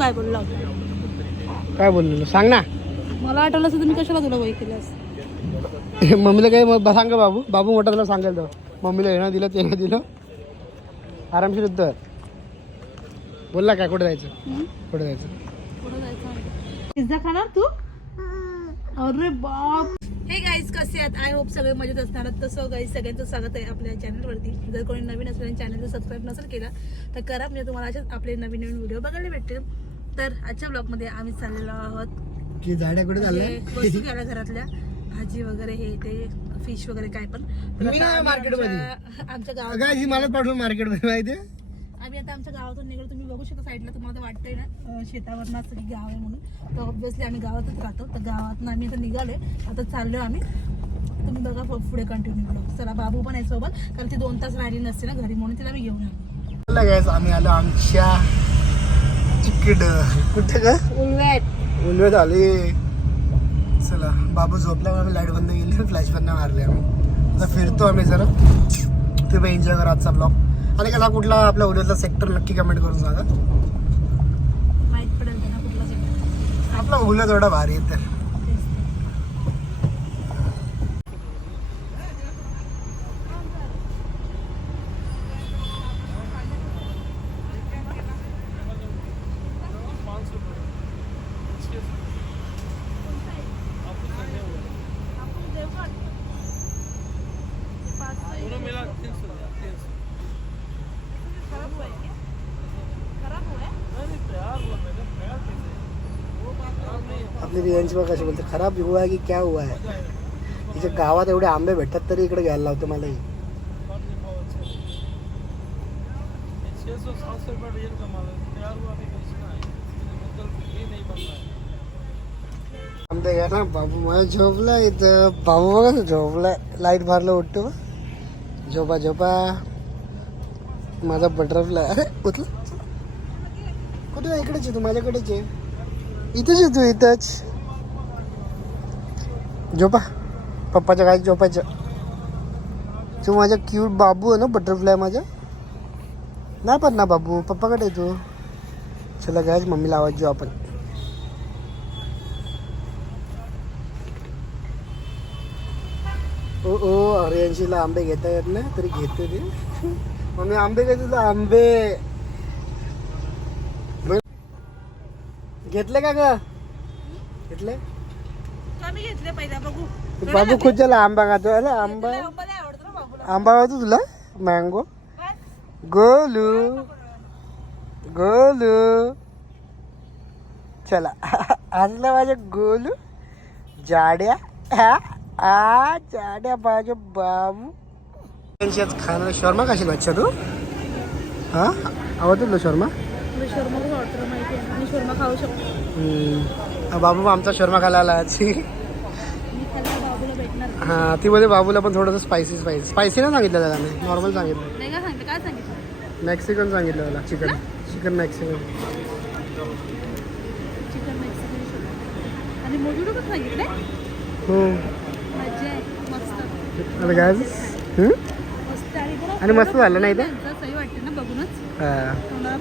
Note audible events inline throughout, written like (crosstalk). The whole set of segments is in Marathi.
काय बोलला काय बोललेलो? सांग ना. मला आठवलं असं तुम्ही कशाला तुला वय केलंस (laughs) मम्मीला काय मग सांग बाबू. बाबू मोठा तुला सांगेल तो मम्मीला येणं दिलं ते नाही दिलं. आरामशीर उत्तर बोलला काय? कुठे जायचं? कुठे जायचं? पिझ्झा खाणार तू? अरे बाप. हे गाईज कसे आहेत? आय होप सगळे मजेत असणार आहेत. तसं गाईज सगळ्यांचं स्वागत आहे आपल्या चॅनलवरती जर कोणी नवीन असेल आणि चॅनलला सबस्क्राईब नसेल केला तर करा. म्हणजे तुम्हाला असेच आपले नवीन नवीन व्हिडिओ बघायला भेटतील. तर आजच्या ब्लॉगमध्ये आम्ही चाललेलो आहोत. की झाड्या कुठे म्हणजे वस्तू (laughs) घ्यायला घरातल्या. भाजी वगैरे हे ते फिश वगैरे काय पण. तर मी आता नाही आम्ही market मध्ये. आमच्या- गावात ही मार्केटमध्ये माहिती आहे आम्ही आता आमच्या गावातून निघलो. तुम्ही बघू शकता साईडला तुम्हाला तर वाटतंय ना अं, शेतावरनं असं की गाव आहे म्हणून. तर ऑब्व्हियसली आम्ही गावातच राहतो. तर गावातून आम्ही आता निघालोय. आता चाललो आम्ही. तुम्ही बघा पुढे कंटिन्यू करू चला बाबू पण आहे सोबत. कारण ती दोन तास राहिली नसते ना घरी म्हणून तिला मी घेऊन आलो. आम्ही आलो आमच्या तिकड. कुठे का उलवेट उलवेत आले. चला बाबू झोपला आम्ही लाइट बंद केली फ्लॅश बंद मारले आम्ही. आता फिरतो आम्ही जरा. तुम्ही एन्जॉय करा आजचा ब्लॉग आणि कसा कुठला आपल्या उलवेतला सेक्टर नक्की कमेंट करून सांगा. आपला उलवेत एवढा भारी आहे तर. बोलते ती यांची कशी बोलते खराब हुआ की क्या हुआ है? तिच्या गावात एवढे आंबे भेटतात तरी इकडे घ्यायला लावते मलाही. आंबे घ्या ना बाबू मला झोपला इथं. बाबू बघा ना लाइट मारलं उठतो झोपा झोपा. माझा बटरफ्लाय अरे उठला कुठे इकडेच आहे तू माझ्याकडेच आहे. इथेच आहे तू इथंच. झोपा. पप्पाच्या काय झोपायचं. तू माझा क्यूट बाबू आहे ना बटरफ्लाय माझा नाही पण ना बाबू पप्पाकडे तू. चला गायच मम्मीला आवाज देऊ आपण. ओ ओ अरेंशीला आंबे घेता येत नाही तरी घेते ते (laughs) मम्मी आंबे काय तर आंबे. घेतले का ग? घेतले? आम्ही घेतले पहिला बघू. बाबू खुद झाला आंबा खातो अरे आंबा. आंबा नाही आवडतो ना बाबूला. आंबा खातो तुला? मँगो? गोलू. गोलू. चला. आणला माझ्या गोलू जाड्या हा आ जाड्या माझ्या बाबू. त्यांच्यात खाणं शर्मा कशी अच्छा तू? हा? आवडतो तुला शर्मा? शर्मा खाऊ शकतो. बाबू आमचा शर्मा खायला आला आज. मी खाल्ला बाबूला भेटणार हा ती मध्ये बाबूला पण थोडंसं स्पायसी स्पायसी स्पायसी नाही सांगितलं त्याने नॉर्मल सांगितलं. नाही का सांगितलं? काय सांगितलं? मॅक्सिकन सांगितलं मला chicken? Chicken Mexican chicken Mexican Sharma आणि मोजून पण सांगितले हो. मजा आहे. मस्त. आता काय? मस्त आणि बरं आणि मस्त झालं नाही ते? त्यांचं सही वाटते ना बघूनच. हा. तोंडाला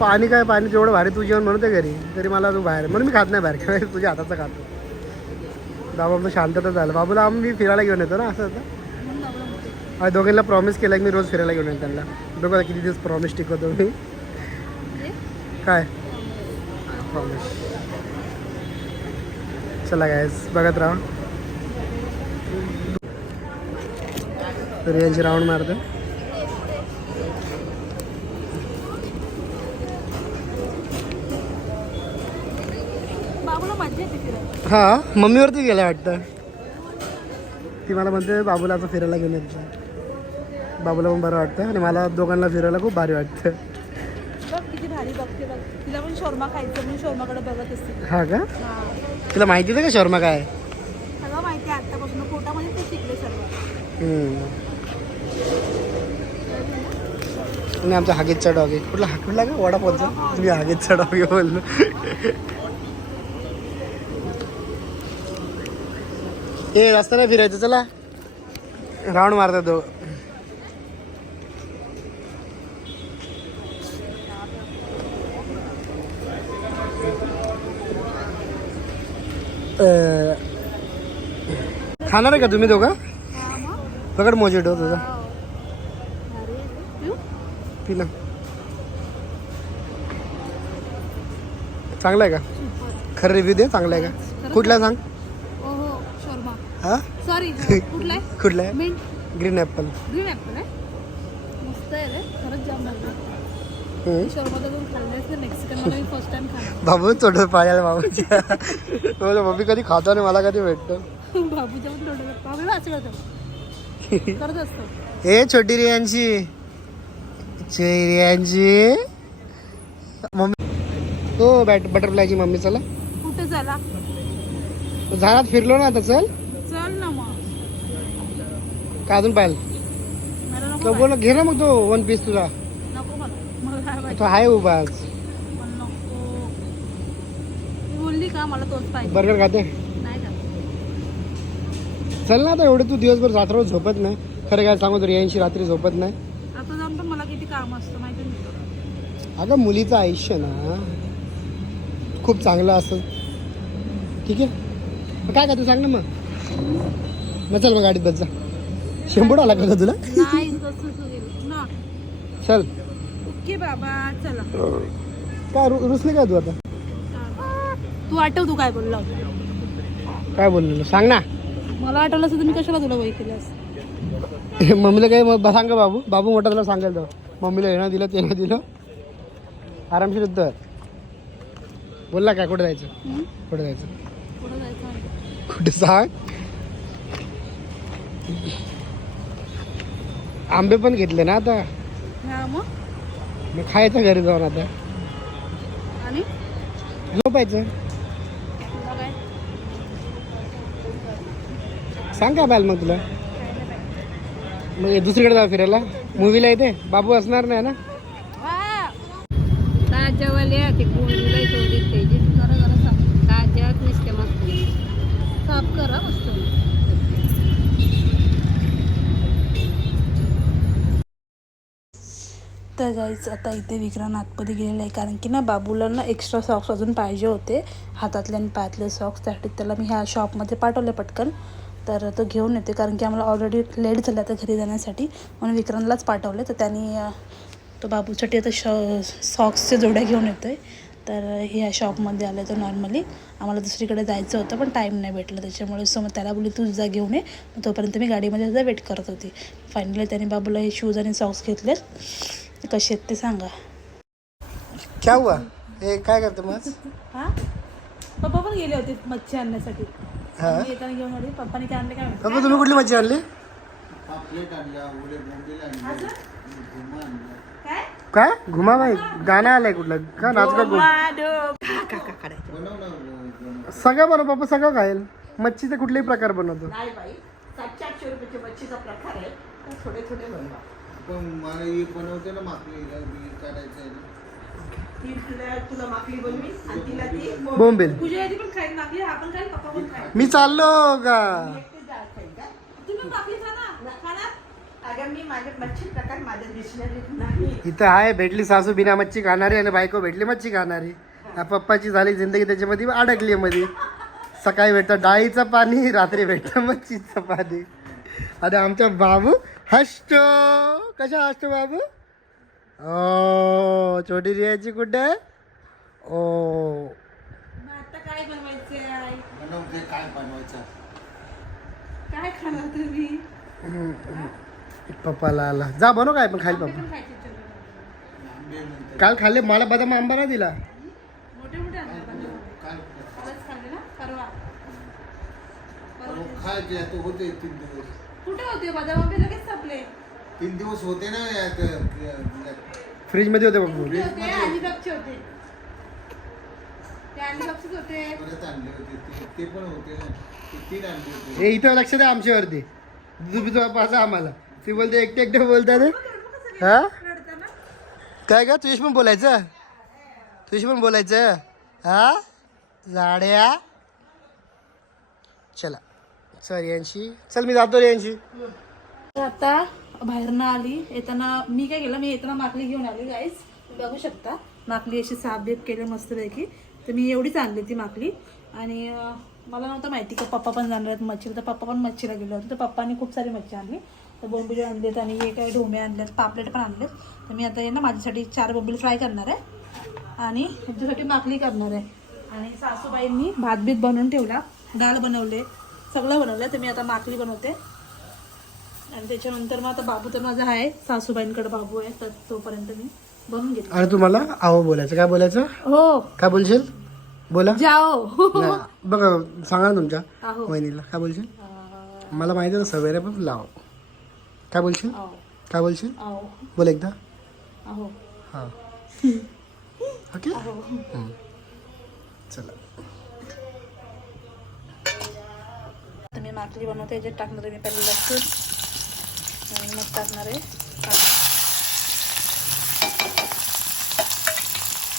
पाणी काय? पाणी तेवढं भारी. तू जेवण म्हणते घरी. तरी मला तू बाहेर. म्हणून मी खात नाही बाहेर. (laughs) तुझ्या हाताचं खातो. बाबा आपलं शांतता झालं. बाबूला आम्ही फिरायला घेऊन येतो ना असं होतं? आणि दोघांना प्रॉमिस केलं की मी रोज फिरायला घेऊन येतो त्यांना. बघा किती दिवस प्रॉमिस टिकवतो मी. काय? प्रॉमिस चला काय बघत राहा. तर यांची राऊंड मारतो बाबूला मजा येते फिरायला हा मम्मीवरती गेला वाटतं. ती मला म्हणते बाबूला आता फिरायला घेऊन येत बाबूला पण बरं वाटतं आणि मला दोघांना फिरायला खूप भारी वाटतं. बघ किती भारी बघते बघ. तिला पण शोरमा खायचं म्हणून शोरमाकडे बघत असते हा का? तुला माहिती आहे का शर्मा काय. आणि आमचा हागीतचा डॉग आहे. कुठला कुठला का? वडापावचा? तुम्ही हागीतचा डॉग बोललो. हे रस्त्याने फिरायचं चला. राऊंड मारतात दो खाणार आहे का तुम्ही दोघं? पकड मोजेटो तुझा. पिला. चांगला आहे का? खरं रिव्ह्यू दे चांगला आहे का? कुठला सांग? सॉरी (laughs) कुठला आहे? कुठला आहे? Mint green apple green apple आहे? मस्त आहे रे खरंच जाम (laughs) बाबू थोडं पायाला बाबूच्या. (laughs) मम्मी कधी खातो आणि मला कधी भेटतो? बाबूच्या ए छोटी रियांची रियांची मम्मी. हो बॅट बटरफ्लायची मम्मी चला. कुठे चला? झाडात फिरलो ना आता चल. का अजून नको तो बोल घे ना मग तो वन पीस पाहिजे तो आहे उभा आज. मला नको. मी बोलली का मला तोच पाहिजे? बर्गर खाते? चल ना आता एवढे तू दिवसभर रात्र झोपत नाही. खरं काय सांगू तू रियांशी रात्री झोपत नाही. आता जाऊन पण मला किती काम असतं माहिती नाही. अगं मुलीचं आयुष्य ना खूप चांगलं असं. ठीक आहे? मग काय का तू सांग ना मग. मग चल मग गाडीत बस जा. शेंबूड आला का तुला? चल. ओके बाबा चला. काय रु- रुसली काय तू आता? तू आठव तू काय बोलला. काय बोललेलो? सांग ना. मला आठवलं असं तुम्ही कशाला तुला वय केलंस (laughs) मम्मीला काय मग सांग बाबू. बाबू मोठा तुला सांगायला तो मम्मीला येणं दिलं ते दिलं. आरामशीर उत्तर बोलला काय कुठे जायचं? हं? कुठे जायचं? कुठं जायचं? आहे? कुठे सांग? आंबे पण घेतले ना आता. हा मग? मग खायचं घरी जाऊन आता. आणि? झोपायचं. तुला काय? सांग काय पाहिलं मग तुला. मग हे दुसरीकडे जाऊ फिरायला. मूवीला येते. बाबू असणार नाही ना? ताज्यावाले ते कोणीला तेवढी त्याची जरा जरा साफ ताज्यात नुसते मस्त. साफ करा मस्त. तर जायचं आता इथे विक्रांत आतमध्ये गेलेला आहे. कारण की ना बाबूला ना एक्स्ट्रा सॉक्स अजून पाहिजे होते. हातातले आणि पायातले सॉक्स त्यासाठी त्याला मी ह्या शॉपमध्ये पाठवले पटकन. तर तो घेऊन येते. कारण की आम्हाला ऑलरेडी लेट झालं आता घरी जाण्यासाठी. म्हणून विक्रांतलाच पाठवले. तर त्यांनी तो बाबूसाठी आता शॉ सॉक्सच्या जोड्या घेऊन येतो आहे तर ह्या शॉपमध्ये आलं तर नॉर्मली आम्हाला दुसरीकडे जायचं होतं पण टाईम नाही भेटला. त्याच्यामुळे सो मग त्याला बोलली तू जा घेऊन ये. तोपर्यंत मी गाडीमध्ये सुद्धा वेट करत होती. फायनली त्याने बाबूला हे शूज आणि सॉक्स घेतलेत. कसे आहेत ते सांगा. क्या हुआ? हे काय करते मग? हां? पप्पा पण गेले होते मच्छी आणण्यासाठी. हा? मी येताना घेऊन आली. पप्पाने काय आणले काय माहिती. बाबा तुम्ही कुठली मच्छी आणली? काय? काय? घुमा बाई गाणं आलंय कुठलं? का नाच का घुम सगळं बनव बाबा सगळं खाईल. मच्छीचे कुठलेही प्रकार बनवतो. नाही बाई. सातशे आठशे रुपयाची मच्छीचा प्रकार आहे. तर थोडे थोडे बनवा. पण मला हे बनवते ना काढायचं आहे ती तुला तुला माकली बनवी आणि तिला ती बोंबेल. पूजा याची पण खाईल मागली हा पण खाईल पप्पा पण खाईल मी चाललो का? एकटी डाळ खाईल का तुम्ही मागली खा ना. खाणार अगं मी माझे मच्छी प्रकार माझ्या डिक्शनरीत नाही. इथं आहे भेटली सासू बिना मच्छी खाणारी आणि बायको भेटली मच्छी खाणारी. या पप्पाची झाली जिंदगी त्याच्यामध्ये अडकली मध्ये. सकाळी भेटतं डाळीचं पाणी रात्री भेटतं मच्छीचं पाणी. आणि आमचा बाबू हसतो. कशा हसतो बाबू? ओ छोटी रियाची कुठे? आहे ओ आता काय बनवायचे बनवते काय बनवायचं? काय खाणार तुम्ही? पप्पाला आला. जा बनव काय पण खाईल पप्पा. पण खायचे चलो. आंबे नंतर काल खाल्ले मला बदाम आंबा नाही दिला. मोठे मोठे आणले बनवून. काय कालच खाल्ले ना? परवा. अहो, खायचे आता होते तीन दिवस. कुठे होते बदाम आंबे लगेच संपले. तीन दिवस होते ना यात, फ्रीजमध्ये होते बाबू. कुठे होते अलिबागचे होते. ते अलिबागचेच होते. परत आणले होते. ते- ते पण होते ना. ते तीन आणले होते. हे इथं लक्ष द्या आमच्यावरती. तुम्ही पास आम्हाला. ती बोलते एकटे एकटे बोलतात हा? रडताना काय का तुझ्याशी पण बोलायचं? तुझ्याशी पण बोलायचं? हा? जाड्या? चला. चल यांशी चल मी जातो रे यांशी तर आता बाहेरनं आली. येताना मी काय केलं मी येताना माकली घेऊन आली गाईस बघू शकता. माकली अशी साफ बीप केली मस्तपैकी. तर मी एवढीच आणली ती माकली आणि मला नव्हतं माहिती का पप्पा पण जाणार आहेत मच्छीला. तर पप्पा पण मच्छीला गेले होते. तर पप्पानी खूप सारी मच्छी आणली. तर बोंबिल आणलेत आणि हे काही ढोमे आणलेत पापलेट पण आणलेत. तर मी आता आहे ना माझ्यासाठी चार बोंबील फ्राय करणार आहे. आणि तुमच्यासाठी माकली करणार आहे. आणि सासूबाईंनी भात बीत बनवून ठेवला. डाळ बनवले. सगळं बनवलं तर मी आता माकली बनवते. आणि त्याच्यानंतर मग आता बाबू तर माझा आहे. सासूबाईंकडे बाबू आहे तर तोपर्यंत मी बनवून घेतला आणि तुम्हाला आहो बोलायचं. काय बोलायचं? हो. काय बोलशील? बोला. जाओ. नाही, बघा सांगा ना तुमच्या आहो. वहिनीला. काय बोलशील? मला माहिती आहे ना सवेरे पण लाव. काय बोलशील? आहो. काय बोलशील? आहो. बोल एकदा. आहो. हां. (laughs) ओके? आहो. चला आता मी माकली बनवते याच्यात टाकणार आहे मी पहिले लसूण. आणि मग टाकणार आहे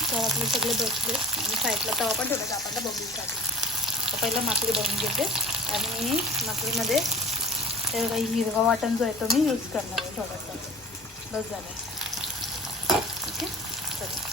तर आपले सगळे बसले. आणि साईडला तवा पण ठेवायचा आपण बघूसाठी तर पहिलं माकली बनवून घेते. आणि माकलीमध्ये ते काही हिरवा वाटण जो आहे तो मी यूज करणार आहे थोडासा. बस झालं ओके चला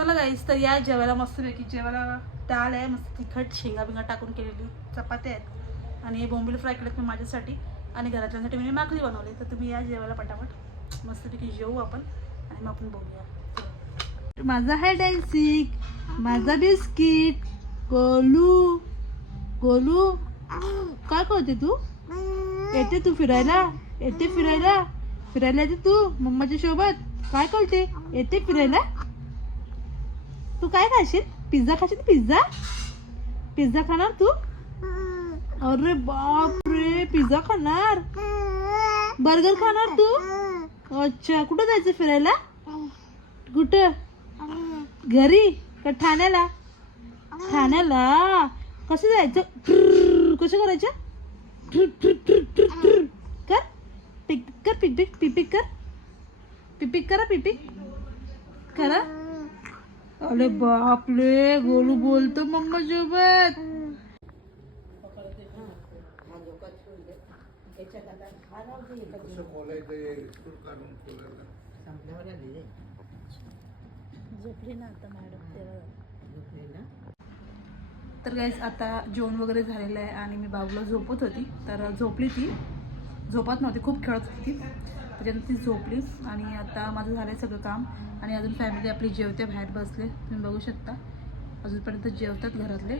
चला गाईस तर या जेवायला मस्तपैकी जेवायला डाळ आहे मस्त तिखट शेंगा बिंगा टाकून केलेली चपात्या आहेत. आणि हे बोंबील फ्राय केलेत मी माझ्यासाठी. आणि घरातल्यांसाठी मी माकली बनवली. तर तुम्ही या जेवायला पटापट. मस्तपैकी जेवू आपण आणि मग आपण बघूया माझा आहे डान्सिक माझा बिस्किट गोलू गोलू काय करते तू? येते तू फिरायला येते फिरायला. फिरायला येते तू मम्माच्या सोबत. काय करते येते फिरायला? तू काय खाशील? पिझ्झा खाशील? पिझ्झा? पिझ्झा खाणार तू? अरे बाप रे पिझ्झा खाणार? बर्गर खाणार तू? अच्छा कुठं जायचं फिरायला? कुठं? घरी? का ठाण्याला? ठाण्याला? कसं जायचं? कसं करायचं? कर. पिक कर पिपिक पिपिक कर. पिपिक करा पिपिक करा. अरे बापले गोलू बोलतो मम्मा सोबत झोपली ना आता मॅडम तेव्हा तर गाईस आता जेवण वगैरे झालेलं आहे आणि मी बाबूला झोपत होती. तर झोपली ती. झोपत नव्हती खूप खेळत होती त्याच्यानंतर ती झोपली आणि आता माझं झालं आहे सगळं काम आणि अजून फॅमिली आपली जेवते बाहेर बसले. तुम्ही बघू शकता. अजूनपर्यंत जेवतात घरातले.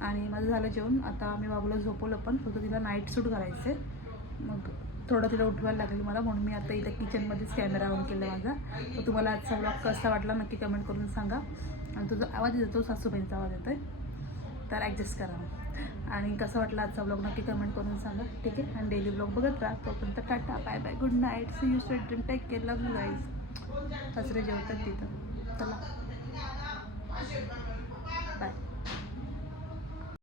आणि माझं झालं जेवण. आता मी बाबूला झोपवलं पण. फक्त तिला नाईट सूट करायचं आहे मग थोडं तिला उठवायला लागेल मला. म्हणून मी आता इथं किचनमध्येच कॅमेरा ऑन केला माझा. तर तुम्हाला आजचा ब्लॉग कसा वाटला नक्की कमेंट करून सांगा. आणि तुझा आवाज येतो सासूबाईंचा आवाज येतो आहे तर ॲडजस्ट करा आणि कसं वाटलं आजचा ब्लॉग नक्की कमेंट करून सांगा. ठीक आहे? आणि डेली ब्लॉग बघत राहा. तोपर्यंत tata. Bye bye good night see you sweet dream take care love you guys जेवतात तिथं. चला.